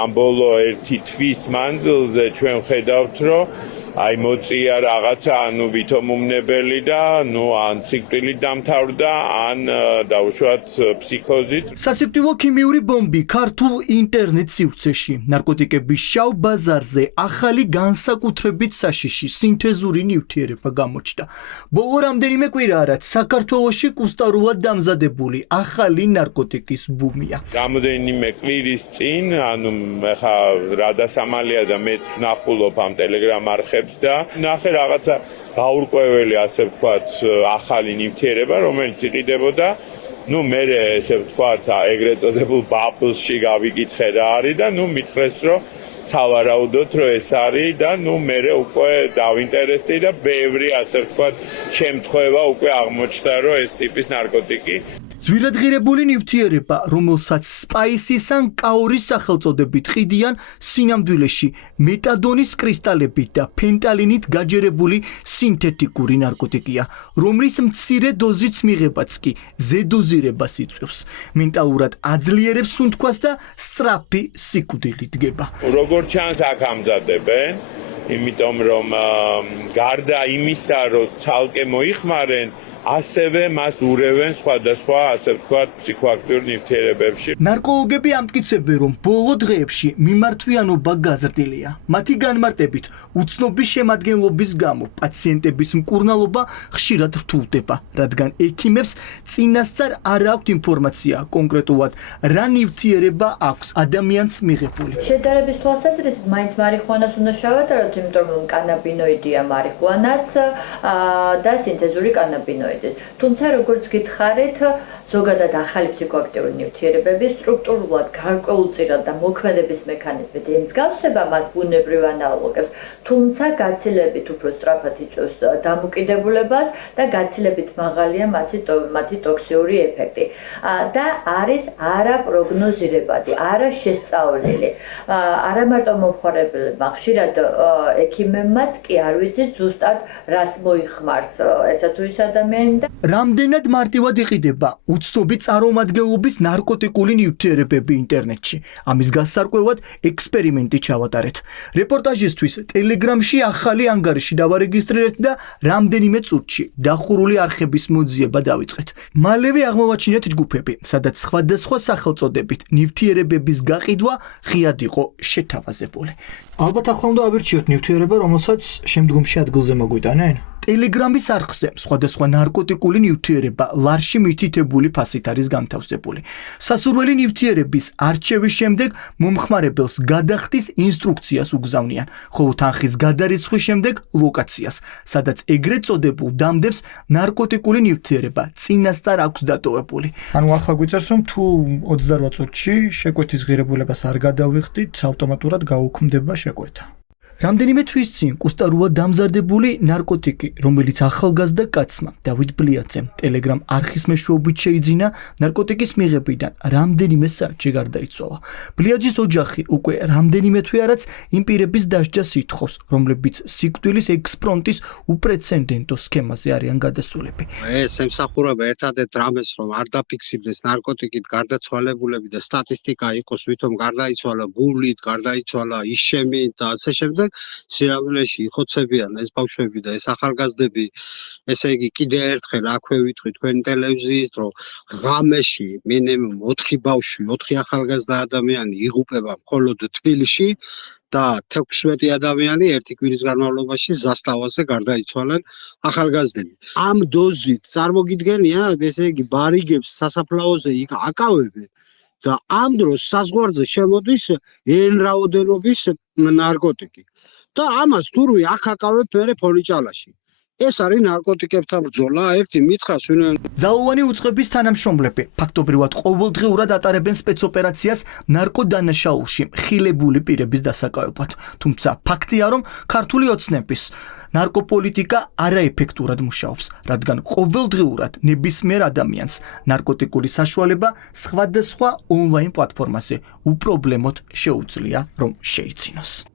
ამ ბოლო ერთი თვის მანძილზე ჩვენ ვხედავთ, რომ აი მოწია რაღაცა, ვითომუმნებელი და ან ციკლით დამთავრდა, ან დაუშვათ ფსიქოზით. სასიკვდილო ქიმიური ბომბი ქართულ ინტერნეტ სივრცეში, ნარკოტიკების შავ ბაზარზე ახალი განსაკუთრებით საშიში სინთეზური ნივთიერება გამოჩნდა. ბოლო რამდენიმე კვირაა, რაც საქართველოში კუსტარულად დამზადებული ახალი ნარკოტიკის ბუმია. Რამდენიმე კვირის წინ, ეხა რა დასამალია და მეც ვნახულობ ამ ტელეგრამ არხებს და ნახე რაღაცა გაურკვეველი, ასე ვთქვათ, ახალი ნივთიერება, რომელიც იყიდებოდა. მე ესე ვთქვათ, ეგრეთ წოდებულ ბაბლში გავიკითხე რა არის და მითხრეს, რომ სავარაუდოდ რომ ეს არის და მე უკვე დავინტერესდი და ბევრი, ასე ვთქვათ, შემთხვევა უკვე აღმოჩნდა, რომ ეს ტიპის ნარკოტიკი. ძვირადღირებული ნივთიერება, რომელსაც სპაისის ან კაორის სახელწოდებით ყიდიან, სინამდვილეში მეტადონის კრისტალებით და ფენტალინით გაჯერებული სინთეთიკური ნარკოტიკია, რომლის მცირე დოზის მიღებაც კი ზედოზირებას იწვევს. მენტალურად აძლიერებს სუნთქვას და სწრაფი სიკვდილი დგება. როგორც ჩანს, აქ ამზადებენ, იმიტომ რომ გარდა იმისა, რომ ცალკე მოიხმარენ, ასევე მას ურევენ სხვადასხვა, ასე ვთქვათ, ფსიქოაქტიურ ნივთიერებებში. ნარკოლოგები ამტკიცებენ, რომ ბოლო დღეებში მიმართვიანობა გაზრდილია. მათი განმარტებით, უცნობის შემადგენლობის გამო პაციენტების მკურნალობა ხშირად რთულდება, რადგან ექიმებს წინასწარ არ აქვთ ინფორმაცია კონკრეტულად რა ნივთიერება აქვს ადამიანს მიღებული. შედარების თვალსაზრისით, მაინც მარიხუანას უნდა შევატაროთ, იმიტომ რომ კანაბინოიდია მარიხუანაც და სინთეზური კანაბინოიდი. თუმცა როგორც გითხარით, ზოგადად ახალი ფსიქოაქტიური ნივთიერებები სტრუქტურულად გარკვეულწილად და მოქმედების მექანიზმით ემსგავსება მას ბუნებრივ ანალოგებს, თუმცა გაცილებით უფრო სწრაფად იწვევს დამოკიდებულებას და გაცილებით მაღალია მათი ტოქსიური ეფექტი და არის არაპროგნოზირებადი, არაშესწავლილი. არა მარტო მომხმარებლებმა, ხშირად ექიმებმაც კი არ ვიცით ზუსტად რას მოიხმარს ესა თუ ის ადამიანი და რამდენად მარტივად იყიდება უცნობი წარმომადგენლობის ნარკოტიკული ნივთიერებები ინტერნეტში. ამის გასარკვევად ექსპერიმენტი ჩავატარეთ. რეპორტაჟისთვის ტელეგრამში ახალი ანგარიში დავარეგისტრირეთ და რამდენიმე წუთში დახურული არხების მოძიება დავიწყეთ. მალევე აღმოვაჩინეთ ჯგუფები, სადაც სხვადასხვა სახელწოდებით ნივთიერებების გაყიდვა ღიად იყო შეთავაზებული. ალბათ ახლა უნდა ავირჩიოთ ნივთიერება, რომელსაც შემდგომში ადგილზე მოგვიტანენ? ტელეგრამის არხზე სხვადასხვა ნარკოტიკული ნივთიერება ლარში მითითებული ფასით არის განთავსებული. სასურველი ნივთიერების არჩევის შემდეგ მომხმარებელს გადახდის ინსტრუქციას უგზავნიან, ხოლო თანხის გადარიცხვის შემდეგ ლოკაციას, სადაც ეგრეთ წოდებულ დამდებს ნარკოტიკული ნივთიერება წინასწარ აქვს დატოვებული. ანუ ახლა გვიწერს, რომ თუ 28 წუთში შეკვეთის ღირებულებას არ გადავიხდით, ავტომატურად გაუქმდება შეკვეთა. რამდენიმე თვის წინ კუსტარულად დამზადებული ნარკოტიკი, რომელიც ახალგაზრდა კაცმა დავით ბლიაძემ ტელეგრამ არხის მეშვეობით შეიძინა, ნარკოტიკის მიღებიდან რამდენიმე საათში გარდაიცვალა. ბლიაძის ოჯახი უკვე რამდენიმე თვეა, რაც იმ პირების დასჯას ითხოვს, რომლებიც სიკვდილის ექსპრონტის უპრეცედენტო სქემაზე არიან გადასულები. ეს ემსახურება ერთადერთ რამეს, რომ არ დაფიქსირდეს ნარკოტიკით გარდაცვალებულები და სტატისტიკა იყოს, ვითომ გარდაიცვალა გულით, გარდაიცვალა იშემით და ასე შემდეგ. სიამოვნეში იხოცებიან ეს ბავშვები და ეს ახალგაზრდები, ესე იგი კიდე ერთხელ აქვე ვიტყვი თქვენ ტელევიზიით, რომ ღამეში მინიმუმ 4 ბავშვი, 4 ახალგაზრდა ადამიანი იღუპება მხოლოდ თბილისში და 16 ადამიანი ერთი კვირის განმავლობაში ზასტავაზე გარდაიცვალნენ ახალგაზრდები. ამ დოზით წარმოგიდგენია, ესე იგი ბარიგებს სასაფლაოზე აკავებენ და ამ დროს საზღვარზე შემოდის ენ რაოდენობის ნარკოტიკი. და ამას თურმე აქ აკავებ მერე ფონიჭალაში. ეს არის ნარკოტიკებთან ბრძოლა, ერთი მითხრას ვინ ძალოვანი უწყების თანამშრომლები ფაქტობრივად ყოველდღიურად ატარებენ სპეცოპერაციას ნარკოდანაშაულში ხილებული პირების დასაკავებლად. თუმცა ფაქტია, რომ ქართული ოცნების ნარკოპოლიტიკა არაეფექტურად მუშაობს, რადგან ყოველდღიურად ნებისმიერ ადამიანს ნარკოტიკული საშუალება სხვადასხვა ონლაინ პლატფორმაზე უპრობლემოდ შეუძლია რომ შეიცინოს.